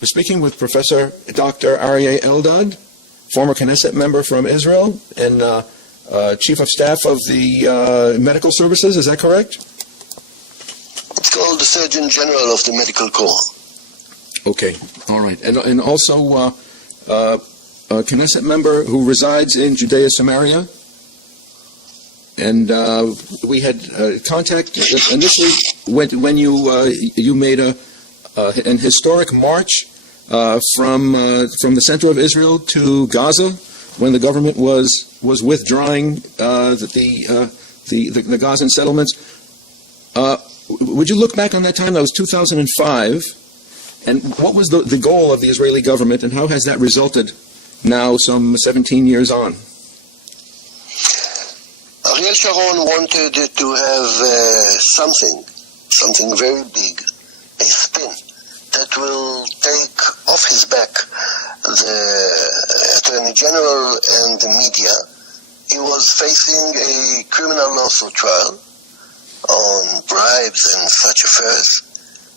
We're speaking with Professor Dr. Aryeh Eldad, former Knesset member from Israel and Chief of Staff of the Medical Services. Is that correct? It's called the Surgeon General of the Medical Corps. Okay, all right. And also a Knesset member who resides in Judea, Samaria. And we had contact initially when you made an historic march from the center of Israel to Gaza when the government was withdrawing the Gazan settlements. Would you look back on that time? That was 2005. And what was the goal of the Israeli government, and how has that resulted now some 17 years on? Ariel Sharon wanted to have something very big, a spin that will take off his back the Attorney General and the media. He was facing a criminal lawsuit trial on bribes and such affairs.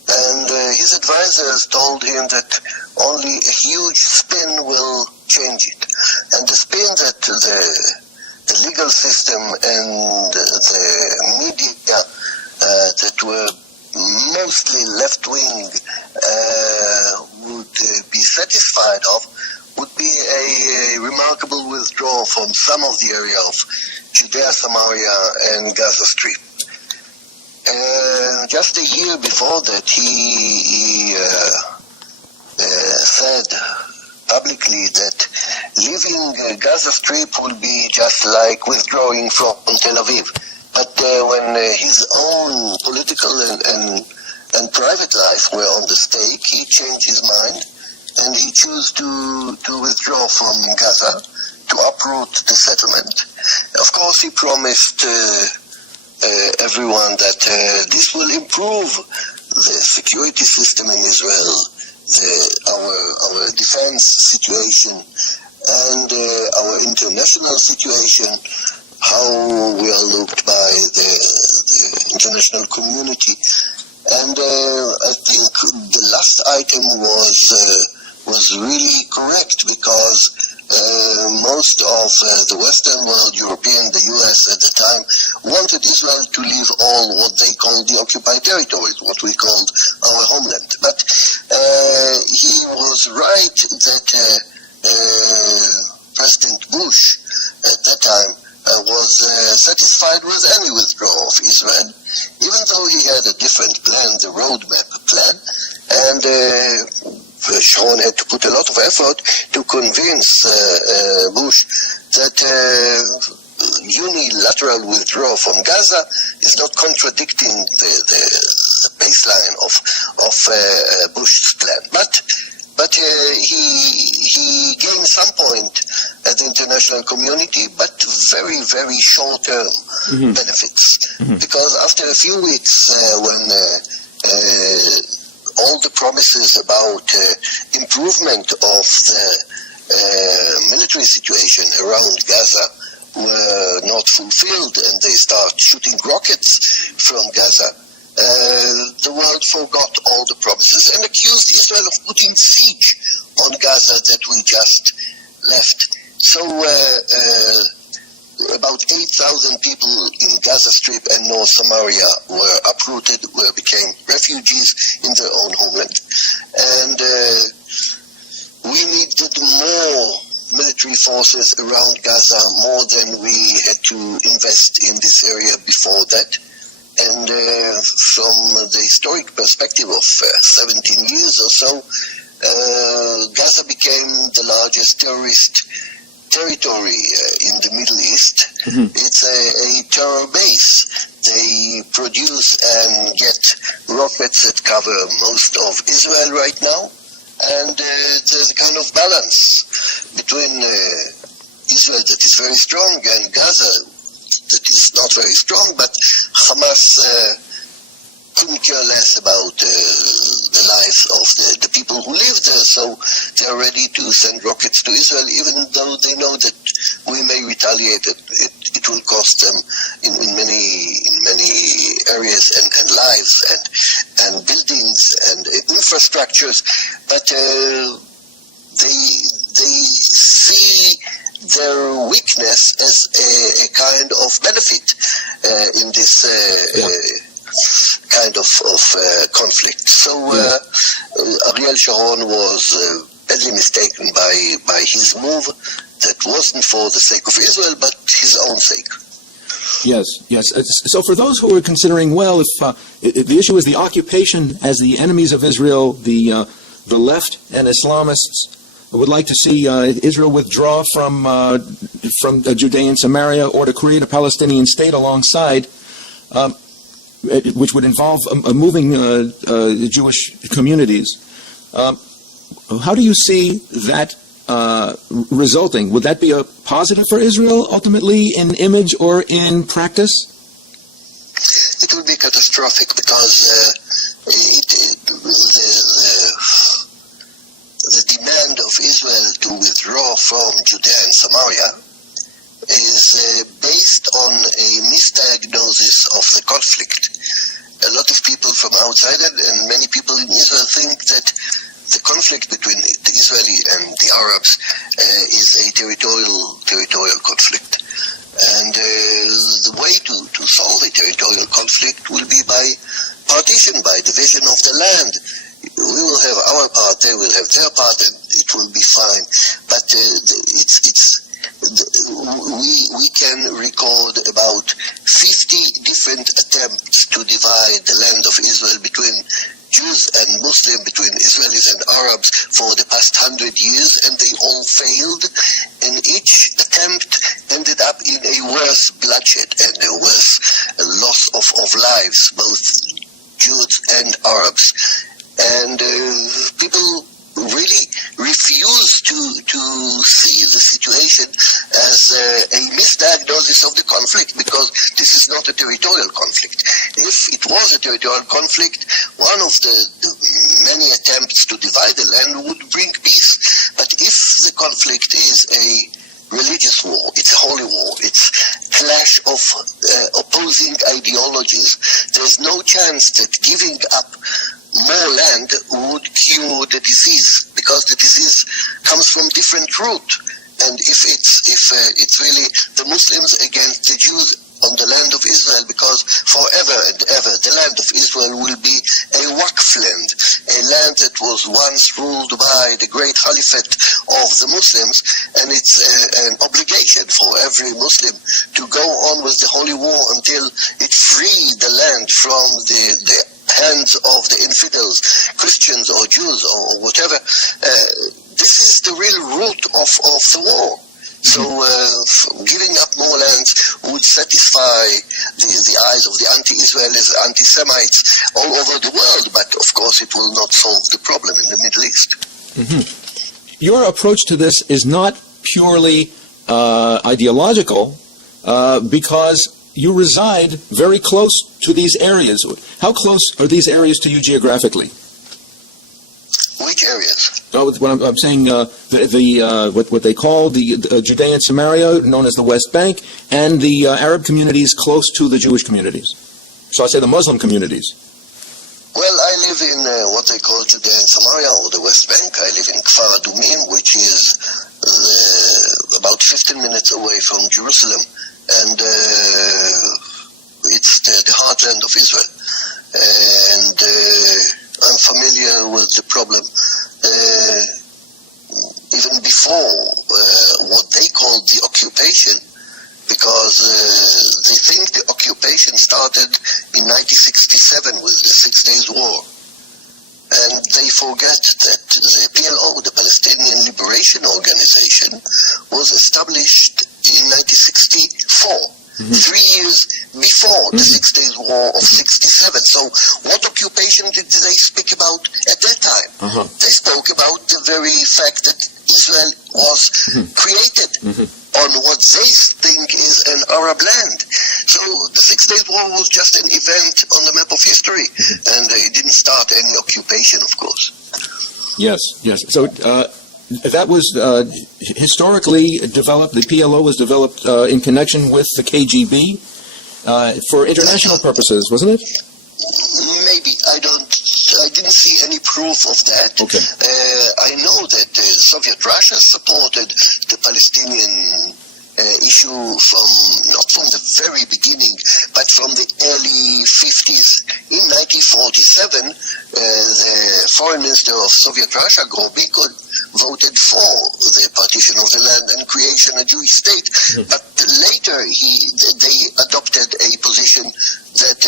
And his advisors told him that only a huge spin will change it. And the spin that the legal system and the media that were mostly left-wing would be satisfied of would be a remarkable withdrawal from some of the area of Judea, Samaria, and Gaza Strip. Just a year before that, he said publicly that leaving Gaza Strip will be just like withdrawing from Tel Aviv. But when his own political and private life were on the stake, he changed his mind and he chose to withdraw from Gaza, to uproot the settlement. Of course, he promised everyone that this will improve the security system in Israel, our defense situation, and our international situation, how we are looked by the international community. And I think the last item was really correct, because most of the Western world, European, the US at the time, wanted Israel to leave all what they called the occupied territories, what we called our homeland. But he was right that President Bush at that time was satisfied with any withdrawal of Israel, even though he had a different plan, the roadmap plan, and Sharon had to put a lot of effort to convince Bush that unilateral withdrawal from Gaza is not contradicting the baseline of Bush's plan. But he gained some point at the international community, but very, very short-term benefits. Because after a few weeks, when all the promises about improvement of the military situation around Gaza were not fulfilled, and they start shooting rockets from Gaza, the world forgot all the promises and accused Israel of putting siege on Gaza that we just left. So about 8,000 people in Gaza Strip and North Samaria were uprooted, became refugees in their own homeland. And we needed more military forces around Gaza, more than we had to invest in this area before that. And from the historic perspective of 17 years or so, Gaza became the largest terrorist territory in the Middle East. It's a terror base. They produce and get rockets that cover most of Israel right now, and there's a kind of balance between Israel that is very strong and Gaza that is not very strong, but Hamas couldn't care less about the lives of the people who live there, so they're ready to send rockets to Israel, even though they know that we may retaliate. It will cost them in many areas and lives and buildings and infrastructures, but they see their weakness as a kind of benefit in this kind of conflict. So Ariel Sharon was badly mistaken by his move that wasn't for the sake of Israel, but his own sake. Yes, yes. So for those who are considering, well, if the issue is the occupation as the enemies of Israel, the left and Islamists would like to see Israel withdraw from Judea and Samaria, or to create a Palestinian state alongside, which would involve moving Jewish communities. How do you see that resulting? Would that be a positive for Israel ultimately in image or in practice? It would be catastrophic because the demand of Israel to withdraw from Judea and Samaria is based on a misdiagnosis of the conflict. A lot of people from outside and many people in Israel think that the conflict between the Israeli and the Arabs is a territorial conflict. And the way to solve a territorial conflict will be by partition, by division of the land. We will have our part, they will have their part, and it will be fine. But we can record about 50 different attempts to divide the land of Israel between Jews and Muslims, between Israelis and Arabs for the past 100 years, and they all failed. And each attempt ended up in a worse bloodshed and a worse loss of lives, both Jews and Arabs. And people really refuse to see the situation as a misdiagnosis of the conflict, because this is not a territorial conflict. If it was a territorial conflict, one of the many attempts to divide the land would bring peace. But if the conflict is a religious war, it's a holy war, it's clash of opposing ideologies, there's no chance that giving up more land would cure the disease, because the disease comes from different root. And if it's really the Muslims against the Jews on the land of Israel, because forever and ever the land of Israel will be a Waqf land, a land that was once ruled by the great Caliphate of the Muslims, and it's an obligation for every Muslim to go on with the holy war until it freed the land from the hands of the infidels, Christians or Jews or whatever. This is the real root of the war. So giving up more lands would satisfy the eyes of the anti-Israelis, anti-Semites all over the world, but of course it will not solve the problem in the Middle East. Mm-hmm. Your approach to this is not purely ideological, because you reside very close to these areas. How close are these areas to you geographically? Which areas? What I'm saying, what they call the Judea and Samaria, known as the West Bank, and the Arab communities close to the Jewish communities. So I say the Muslim communities. Well, I live in what they call Judea and Samaria, or the West Bank. I live in Kfar Adumim, which is about 15 minutes away from Jerusalem. And it's the heartland of Israel. And I'm familiar with the problem even before what they call the occupation, because they think the occupation started in 1967 with the 6 Days War. And they forget that the PLO, the Palestinian Liberation Organization, was established in 1964. 3 years before the 6 Days War of 67. So what occupation did they speak about at that time? They spoke about the very fact that Israel was created on what they think is an Arab land. So the 6 Days War was just an event on the map of history, and it didn't start any occupation, of course. Yes, yes. So that was historically developed, the PLO was developed in connection with the KGB for international purposes, wasn't it? Maybe. I didn't see any proof of that. Okay. I know that Soviet Russia supported the Palestinian issue not from the very beginning, but from the early 50s. In 1947, the foreign minister of Soviet Russia, Gorbachev, voted for the partition of the land and creation of a Jewish state. But later they adopted a position that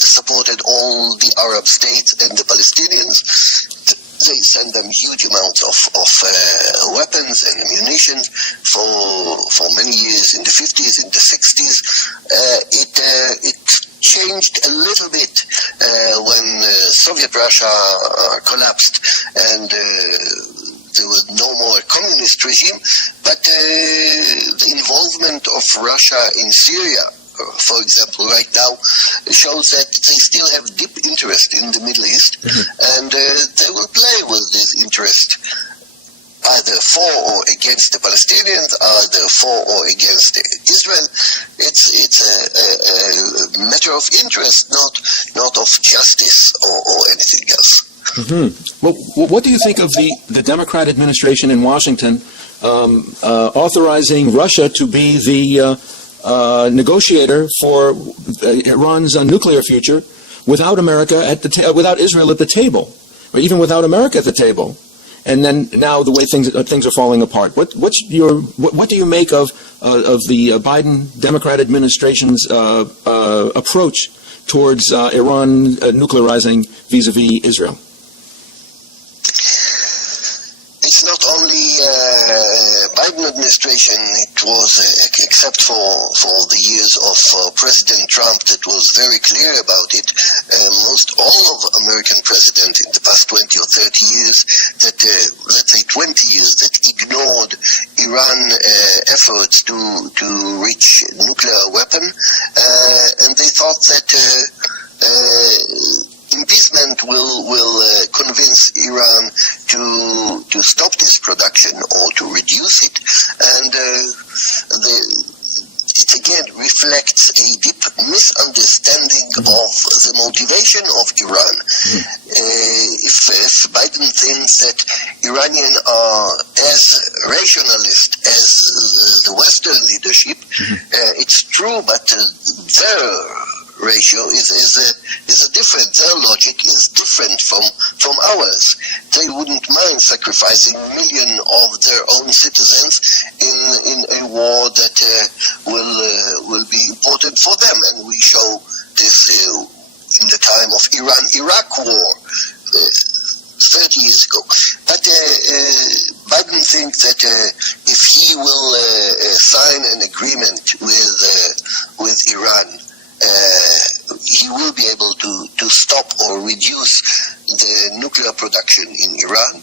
supported all the Arab states and the Palestinians. They sent them huge amounts of weapons and ammunition for many years in the 50s, in the 60s. It changed a little bit when Soviet Russia collapsed and there was no more communist regime, but the involvement of Russia in Syria, for example, right now, shows that they still have deep interest in the Middle East, and they will play with this interest, either for or against the Palestinians, either for or against Israel. It's a matter of interest, not of justice or anything else. Well, what do you think of the Democrat administration in Washington authorizing Russia to be the negotiator for Iran's nuclear future without America without Israel at the table, or even without America at the table? And then now the way things are falling apart. What do you make of the Biden Democrat administration's approach towards Iran nuclearizing vis-a-vis Israel? It's not only Biden administration. It was, except for the years of President Trump, that was very clear about it. Most all of American presidents in the past 20 or 30 years, that let's say 20 years, that ignored Iran efforts to reach nuclear weapon, and they thought that impeachment will convince Iran to stop this production or to reduce it, and it again reflects a deep misunderstanding of the motivation of Iran. If Biden thinks that Iranians are as rationalist as the Western leadership, it's true, but their ratio is a different. Their logic is different from ours. They wouldn't mind sacrificing millions of their own citizens in a war that will be important for them, and we show this in the time of Iran-Iraq war 30 years ago. But Biden thinks that if he will sign an agreement with Iran, he will be able to stop or reduce the nuclear production in Iran.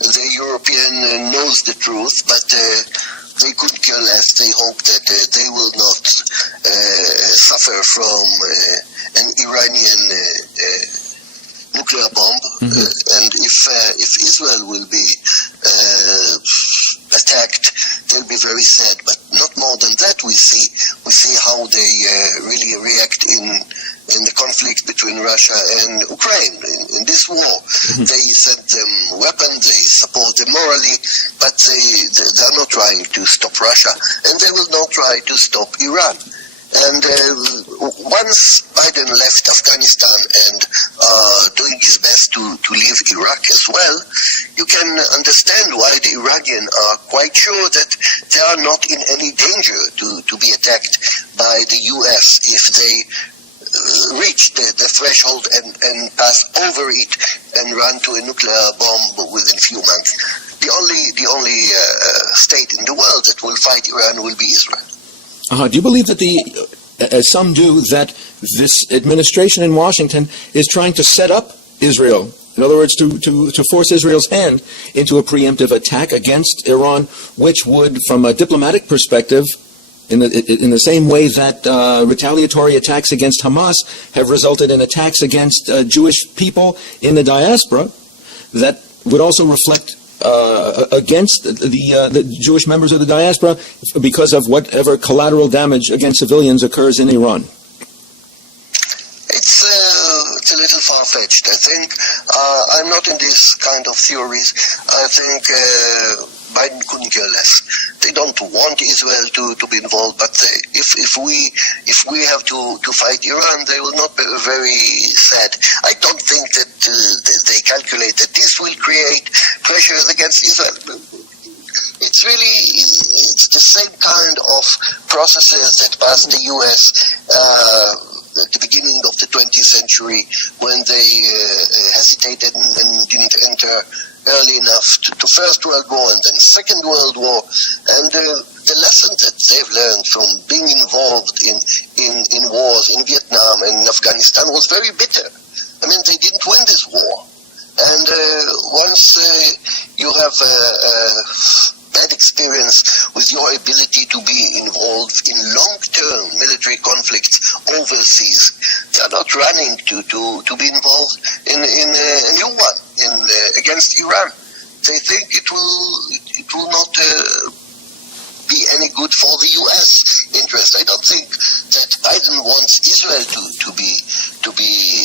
The European knows the truth, but they couldn't care less. They hope that they will not suffer from an Iranian nuclear bomb. And if Israel will be attacked, they'll be very sad. But not more than that. We see how they really react in the conflict between Russia and Ukraine. In this war, they send them weapons, they support them morally, but they're not trying to stop Russia, and they will not try to stop Iran. And once Biden left Afghanistan and doing his best to leave Iraq as well, you can understand why the Iranians are quite sure that they are not in any danger to be attacked by the U.S. if they reach the threshold and pass over it and run to a nuclear bomb within a few months. The only state in the world that will fight Iran will be Israel. Do you believe that as some do, that this administration in Washington is trying to set up Israel? In other words, to force Israel's hand into a preemptive attack against Iran, which would, from a diplomatic perspective, in the same way that retaliatory attacks against Hamas have resulted in attacks against Jewish people in the diaspora, that would also reflect against the Jewish members of the diaspora because of whatever collateral damage against civilians occurs in Iran? It's a little far-fetched, I think. I I'm not in this kind of theories. I think Biden couldn't care less. They don't want Israel to be involved, but if we have to fight Iran, they will not be very sad. I don't think that they calculate that this will create pressures against Israel. It's the same kind of processes that passed the U.S. At the beginning of the 20th century, when they hesitated and didn't enter early enough to First World War and then Second World War. And the lesson that they've learned from being involved in wars in Vietnam and Afghanistan was very bitter. I mean, they didn't win this war. And once you have bad experience with your ability to be involved in long-term military conflicts overseas, they are not running to be involved in a new one against Iran. They think it will not be any good for the U.S. interest. I don't think that Biden wants Israel to be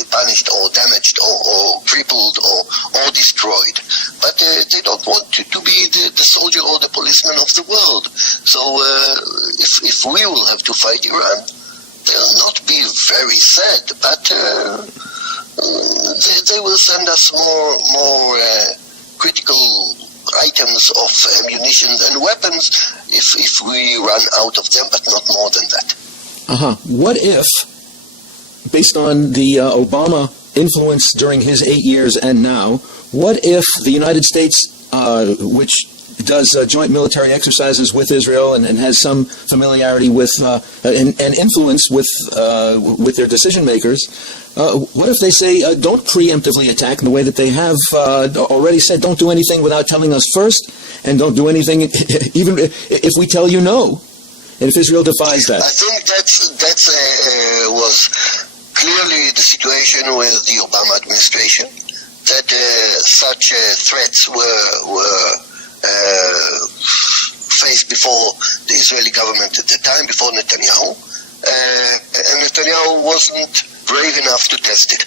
punished or damaged or crippled or destroyed. But they don't want to be the soldier or the policeman of the world. So if we will have to fight Iran, they'll not be very sad, but they will send us more critical items of ammunition and weapons if we run out of them, but not more than that. What if, based on the Obama influence during his 8 years and now, what if the United States, which does joint military exercises with Israel and has some familiarity with and influence with their decision makers, what if they say don't preemptively attack in the way that they have already said, don't do anything without telling us first, and don't do anything even if we tell you no, and if Israel defies that? I think that was clearly the situation with the Obama administration, that such threats were faced before the Israeli government at the time, before Netanyahu, and Netanyahu wasn't brave enough to test it.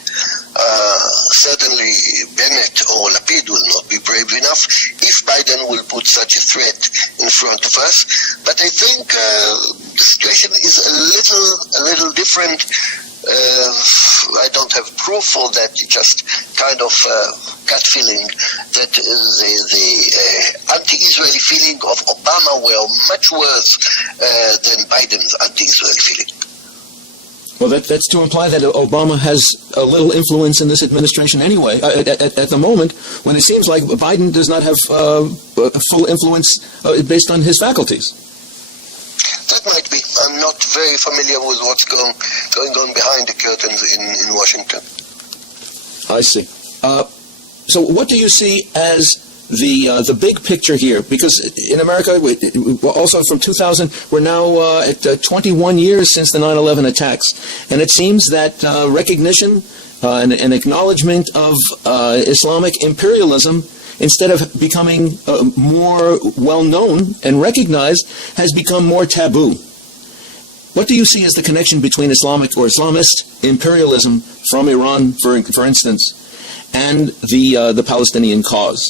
Certainly Bennett or Lapid will not be brave enough if Biden will put such a threat in front of us. But I think the situation is a little different. I don't have proof for that, just kind of gut feeling that the anti-Israeli feeling of Obama were much worse than Biden's anti-Israeli feeling. Well, that's to imply that Obama has a little influence in this administration anyway, at the moment, when it seems like Biden does not have full influence based on his faculties. That might be. I'm not very familiar with what's going on behind the curtains in Washington. I see. So what do you see as the big picture here? Because in America, also from 2000, we're now at 21 years since the 9/11 attacks. And it seems that recognition and acknowledgement of Islamic imperialism, instead of becoming more well-known and recognized, has become more taboo. What do you see as the connection between Islamic or Islamist imperialism from Iran, for instance, and the Palestinian cause?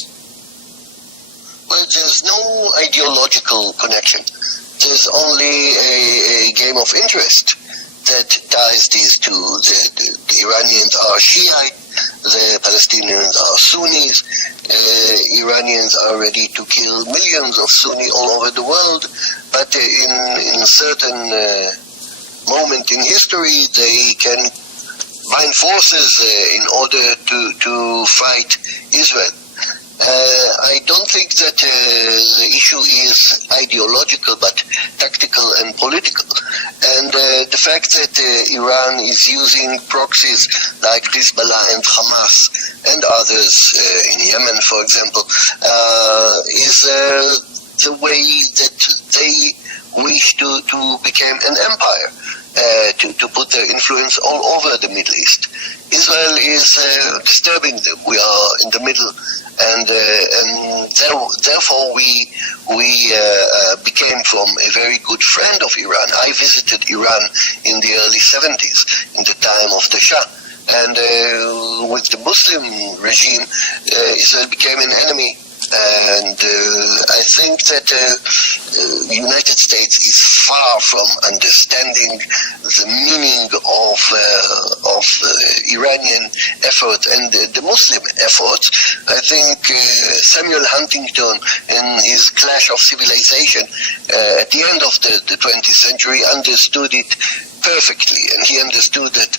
Well, there's no ideological connection. There's only a game of interest that ties these two. The Iranians are Shiite, the Palestinians are Sunnis. Iranians are ready to kill millions of Sunni all over the world, but in a certain moment in history, they can bind forces in order to fight Israel. I don't think that the issue is ideological, but tactical and political. And the fact that Iran is using proxies like Hezbollah and Hamas and others in Yemen, for example, is the way that they wish to become an empire, to put their influence all over the Middle East. Israel is disturbing them. We are in the middle. And therefore we became from a very good friend of Iran. I visited Iran in the early 70s, in the time of the Shah, And with the Muslim regime, Israel became an enemy. And I think that the United States is far from understanding the meaning of Iranian effort and the Muslim effort. I think Samuel Huntington, in his Clash of Civilization, at the end of the 20th century, understood it perfectly, and he understood that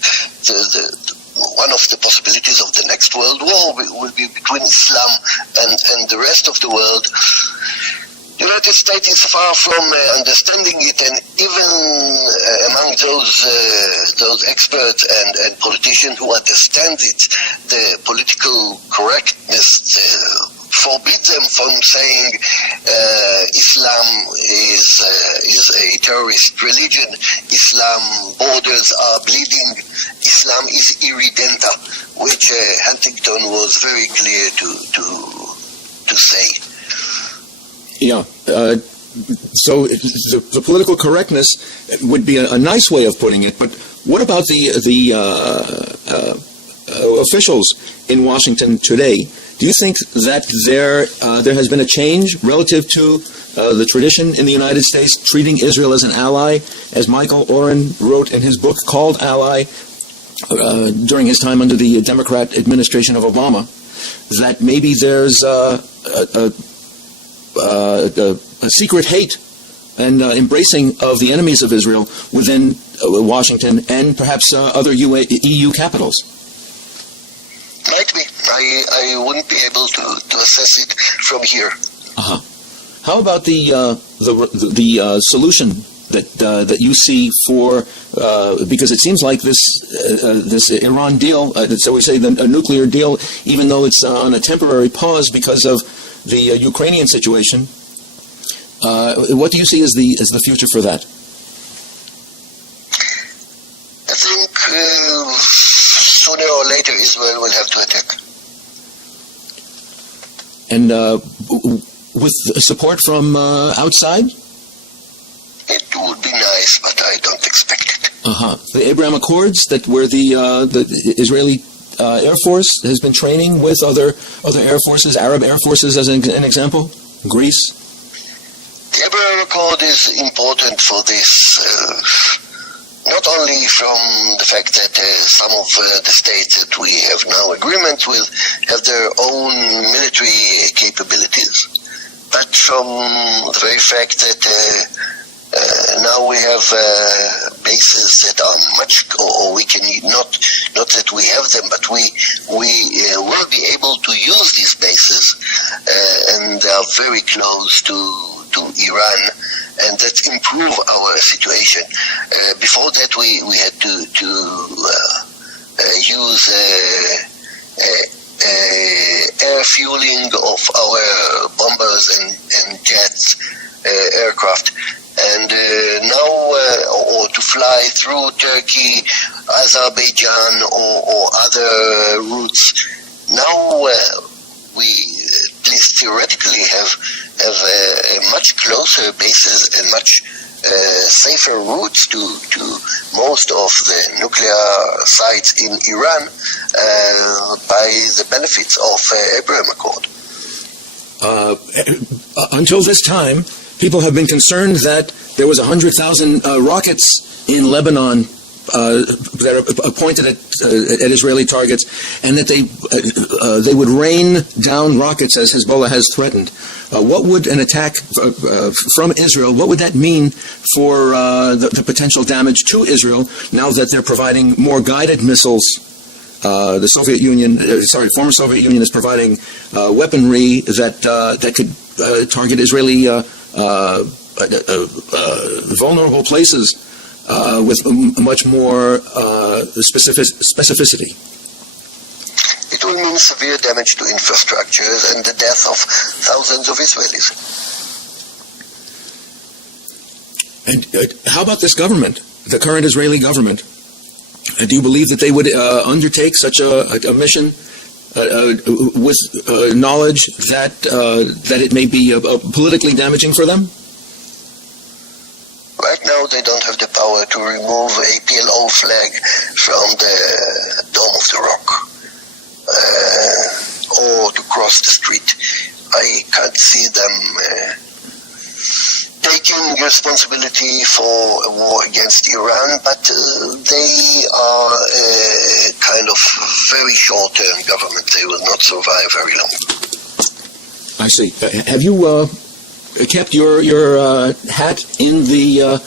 one of the possibilities of the next world war will be between Islam and the rest of the world. The United States is far from understanding it, and even among those experts and politicians who understand it, the political correctness forbid them from saying Islam is a terrorist religion, Islam borders are bleeding, Islam is irredenta, which Huntington was very clear to say. Yeah. So the political correctness would be a nice way of putting it, but what about the officials in Washington today? Do you think that there has been a change relative to the tradition in the United States treating Israel as an ally, as Michael Oren wrote in his book called Ally during his time under the Democrat administration of Obama, that maybe there's a secret hate and embracing of the enemies of Israel within Washington and perhaps other EU capitals? Might be. I wouldn't be able to assess it from here. Uh-huh. How about the solution that you see for because it seems like this Iran deal, so we say a nuclear deal, even though it's on a temporary pause because of the Ukrainian situation. What do you see as the future for that? I think sooner or later Israel will have to attack. And with support from outside? It would be nice, but I don't expect it. The Abraham Accords, where the Israeli Air Force has been training with other air forces, Arab air forces as an example, Greece. The Abraham Accord is important for this, not only from the fact that some of the states that we have now agreements with have their own military capabilities, but from the very fact that now we have bases that are much, or we can not that we have them, but we will be able to use these bases, and they are very close to Iran, and that improve our situation. Before that, we had to use air fueling of our bombers and jets, aircraft. And now, or to fly through Turkey, Azerbaijan, or other routes. Now we, at least theoretically, have a much closer bases and much safer routes to most of the nuclear sites in Iran by the benefits of Abraham Accord. Until this time, people have been concerned that there was 100,000 rockets in Lebanon that are pointed at Israeli targets, and that they would rain down rockets as Hezbollah has threatened. What would an attack from Israel, what would that mean for the potential damage to Israel now that they're providing more guided missiles? The Soviet Union, former Soviet Union is providing weaponry that could target Israeli vulnerable places with much more specificity. It will mean severe damage to infrastructures and the death of thousands of Israelis. And how about this government, the current Israeli government? Do you believe that they would undertake such a mission with knowledge that it may be politically damaging for them? Right now, they don't have the power to remove a PLO flag from the Dome of the Rock or to cross the street. I can't see them taking responsibility for a war against Iran, but they are a kind of very short-term government. They will not survive very long. I see. Have you kept your hat in the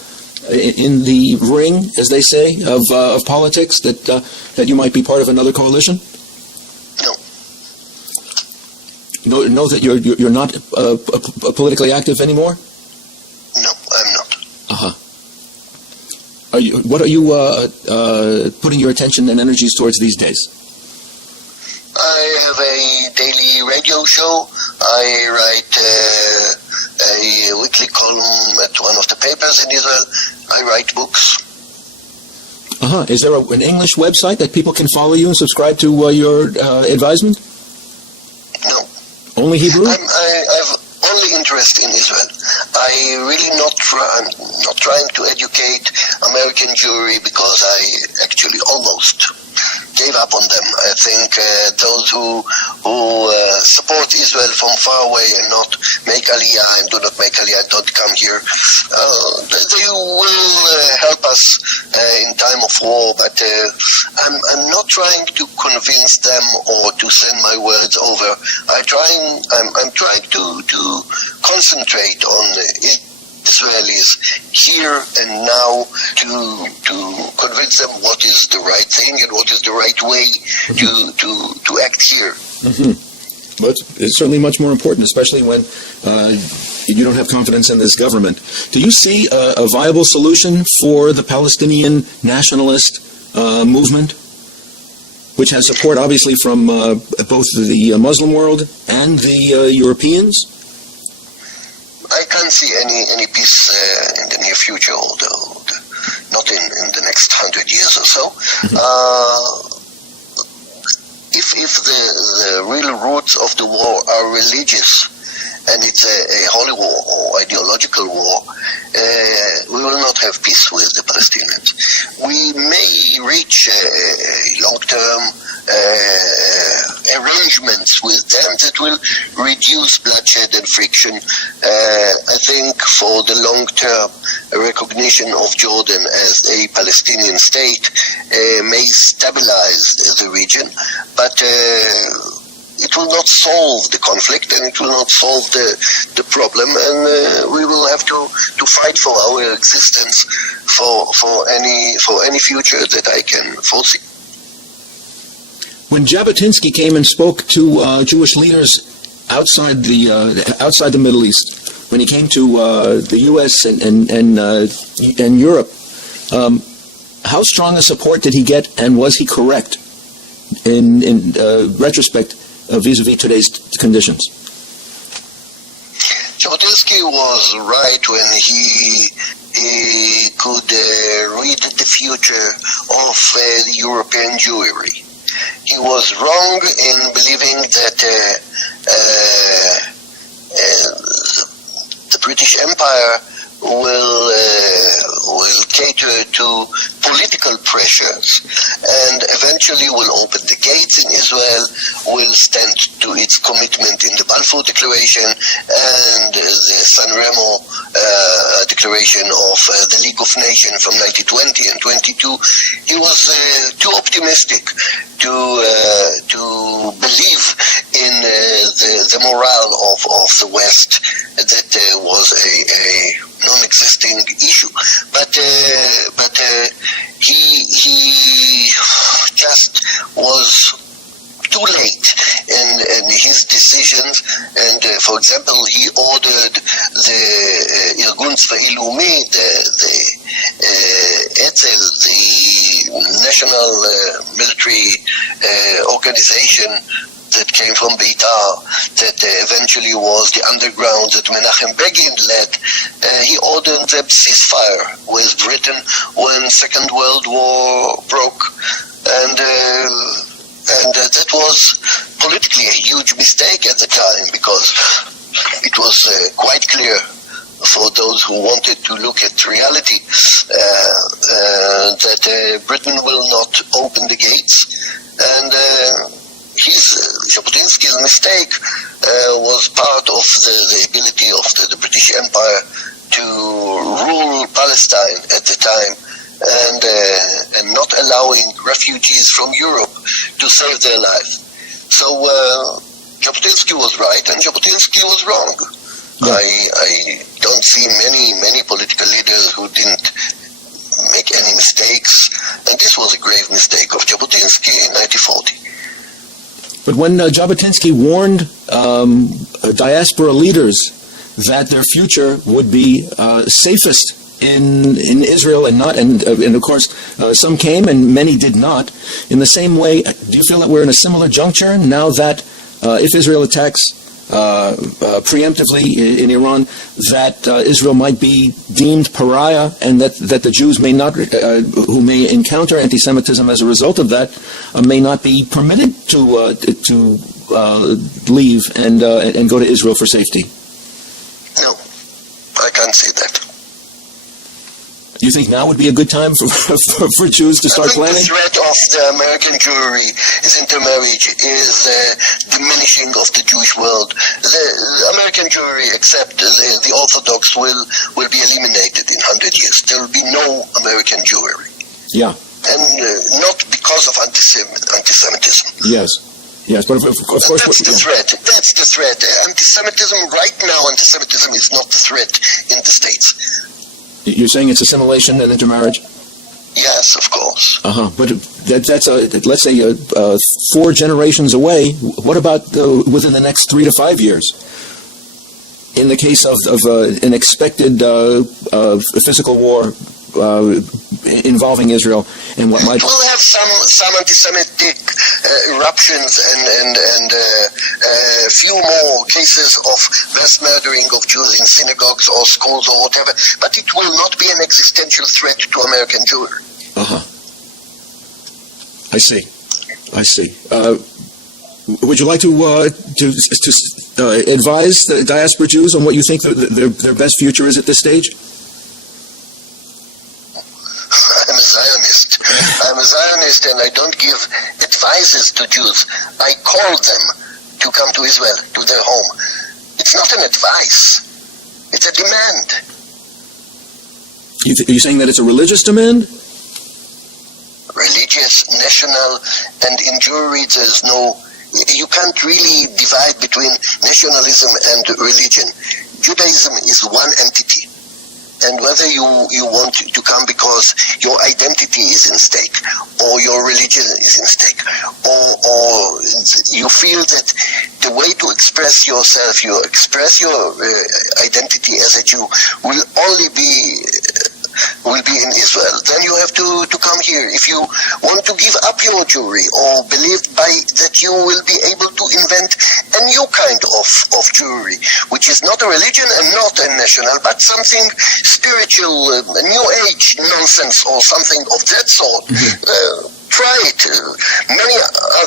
ring, as they say, of politics, that you might be part of another coalition? No. Know that you're not politically active anymore? No, I'm not. What are you putting your attention and energies towards these days? I have a daily radio show. I write a weekly column at one of the papers in Israel. I write books. Is there an English website that people can follow you and subscribe to your advisement? No. Only Hebrew? I've only interest in Israel. I'm not trying to educate American Jewry because I actually almost gave up on them. I think those who support Israel from far away and not make Aliyah and do not make Aliyah, don't come here. They will help us in time of war, but I'm not trying to convince them or to send my words over. I'm trying to concentrate on Israelis here and now to convince them what is the right thing and what is the right way to act here. Mm-hmm. But it's certainly much more important, especially when you don't have confidence in this government. Do you see a viable solution for the Palestinian nationalist movement, which has support obviously from both the Muslim world and the Europeans? I can't see any peace in the near future, although not in the next 100 years or so. If the real roots of the war are religious, and it's a holy war or ideological war, we will not have peace with the Palestinians. We may reach long-term arrangements with them that will reduce bloodshed and friction. I think for the long term, a recognition of Jordan as a Palestinian state may stabilize the region, but it will not solve the conflict and it will not solve the problem, and we will have to fight for our existence for any future that I can foresee. When Jabotinsky came and spoke to Jewish leaders outside the Middle East, when he came to the U.S. and Europe, how strong a support did he get, and was he correct in retrospect vis-a-vis today's conditions? Jabotinsky was right when he could read the future of the European Jewry. He was wrong in believing that the British Empire will cater to political pressures and eventually will open the gates in Israel, will stand to its commitment in the Balfour Declaration and the San Remo Declaration of the League of Nations from 1920 and 22. He was too optimistic to believe in the morale of the West that was a non-existing issue, but he just was too late in his decisions, and for example, he ordered the Irgun Tzva'i Leumi, the Etzel, the national military organization that came from Beitar, that eventually was the underground that Menachem Begin led. He ordered them ceasefire with Britain when Second World War broke, and that was politically a huge mistake at the time, because it was quite clear for those who wanted to look at reality, that Britain will not open the gates. And Jabotinsky's mistake was part of the ability of the British Empire to rule Palestine at the time, and not allowing refugees from Europe to save their lives. So Jabotinsky was right and Jabotinsky was wrong. Yeah. I don't see many political leaders who didn't make any mistakes, and this was a grave mistake of Jabotinsky in 1940. But when Jabotinsky warned diaspora leaders that their future would be safest in Israel and of course some came and many did not. In the same way, do you feel that we're in a similar juncture now that if Israel attacks preemptively in Iran, that Israel might be deemed pariah, and that the Jews may not, who may encounter anti-Semitism as a result of that, may not be permitted to leave and go to Israel for safety? No, I can't say that. You think now would be a good time for Jews to start planning? The threat of the American Jewry is intermarriage, is diminishing of the Jewish world. The American Jewry, except the Orthodox, will be eliminated in 100 years. There will be no American Jewry. Yeah. And not because of anti-Semitism. Yes. Yes, but of course... That's the threat. That's the threat. Anti-Semitism, right now, anti-Semitism is not the threat in the States. You're saying it's assimilation and intermarriage? Yes, of course. But that's let's say 4 generations away. What about within the next 3 to 5 years? In the case of an expected physical war involving Israel, and what might... We'll have some anti-Semitic eruptions and few more cases of mass murdering of Jews in synagogues or schools or whatever, but it will not be an existential threat to American Jewry. I see. Would you like to advise the diaspora Jews on what you think their best future is at this stage? I'm a Zionist and I don't give advices to Jews. I call them to come to Israel, to their home. It's not an advice. It's a demand. Are you saying that it's a religious demand? Religious, national, and in Jewry there's no... You can't really divide between nationalism and religion. Judaism is one entity. And whether you want to come because your identity is in stake, or your religion is in stake, or you feel that the way to express yourself, you express your identity as a Jew, will only be in Israel, then you have to come here. If you want to give up your Jewry or believe that you will be able to invent a new kind of Jewry, which is not a religion and not a national, but something spiritual, a new age nonsense or something of that sort, try it.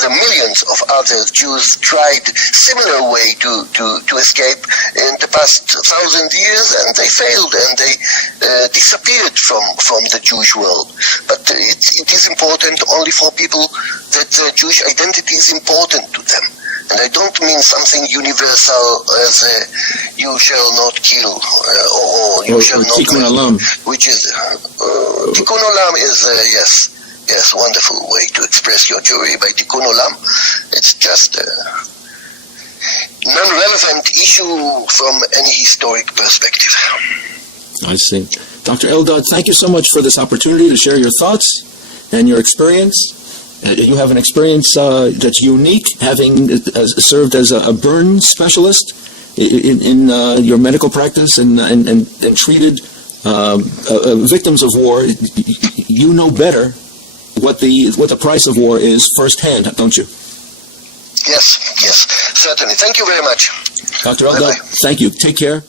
Millions of other Jews tried similar way to escape in the past 1,000 years, and they failed and they disappeared from the Jewish world. But it is important only for people that Jewish identity is important to them. And I don't mean something universal as you shall not kill or you shall not Tikkun Olam, which is Tikkun Olam is yes, wonderful way to express your Jewry by Tikkun Olam. It's just a non-relevant issue from any historic perspective. I see. Dr. Eldad, thank you so much for this opportunity to share your thoughts and your experience. You have an experience that's unique, having served as a burn specialist in your medical practice and treated victims of war. You know better what the price of war is firsthand, don't you? Yes, certainly. Thank you very much. Dr. Eldad, thank you. Take care.